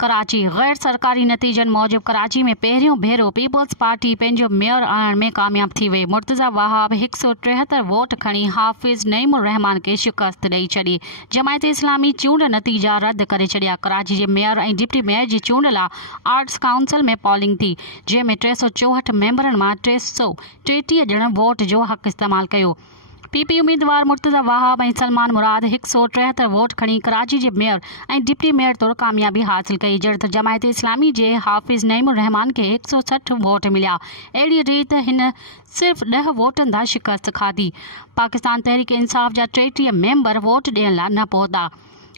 कराची गैर सरकारी नतीजनि मूजिब कराची में पहिरियों भेरो पीपल्स पार्टी पंहिंजो मेयर आणण में कामयाब थी वई। मुर्तज़ा वहाब 173 वोट खणी हाफ़िज़ नईमुर रहमान के शिकस्त ॾेई छॾी। जमायत इस्लामी चूंड नतीजा रद्द करे छॾिया। कराची जे मेयर ऐं डिप्टी मेयर जी चूंड लाइ आर्ट्स काउंसिल में पॉलिंग थी, जंहिंमें 364 मेंबरनि मां 333 ॼण वोट जो हक़ इस्तेमालु कयो। पीपी उम्मीदवार मुर्तज़ा वहाब ऐं सलमान मुराद 173 वोट खणी कराची जे मेयर ऐं डिप्टी मेयर तौरु कामयाबी हासिल कई। जड़ त जमायत इस्लामी जे हाफ़िज़ नईमुर रहमान खे 160 वोट मिलिया। अहिड़ी रीति हिन सिर्फ़ 10 वोटनि तां शिकस्त खाधी। पाकिस्तान तहरीक इंसाफ़ जा 33 मेंबर वोट ॾियण लाइ न पहुता,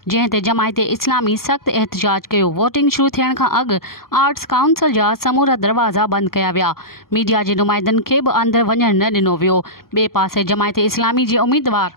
जंहिं ते जमायत इस्लामी सख़्तु एहतजाज कयो। वोटिंग शुरू थियण खां अॻु आर्ट्स काउंसिल जा समूरा दरवाज़ा बंदि कया विया। मीडिया जे नुमाइंदनि खे बि अंदरि वञणु न ॾिनो वियो। ॿिए पासे जमायत इस्लामी जे उम्मीदवार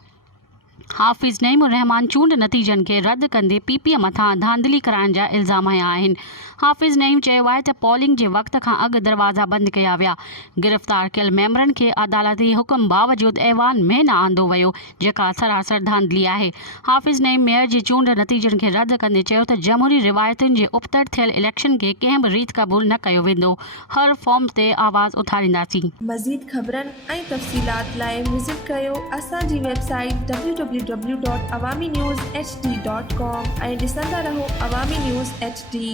हाफ़िज़ नईमुर रहमान चूंड नतीजनि खे रद्द कंदे पीपीए मथां धांधली कराइण जा इल्ज़ाम हया आहिनि। हाफ़िज़ नईम चयो आहे त पॉलिंग जे वक़्त खां अॻु दरवाज़ा बंदि कया विया। गिरफ़्तार कयल मेंबरनि खे अदालती हुकुम बावजूदि ऐवान में न आंदो वियो, जेका सरासर धांधली आहे। हाफ़िज़ नईम मेयर जी चूंड नतीजनि खे रद्द कंदे चयो त जमहूरी रिवायतुनि जे उपतर थियल इलेक्शन खे कंहिं बि रीति क़बूल न कयो वेंदो। हर फॉर्म ते आवाज़ उथारींदासीं। मज़ीद ख़बरनि ऐं तफ़सीलात लाइ विज़िट कयो असांजी वेबसाइट www.awamiNewsHD.com ऐं ॾिसंदा रहो अवामी न्यूज़ HD।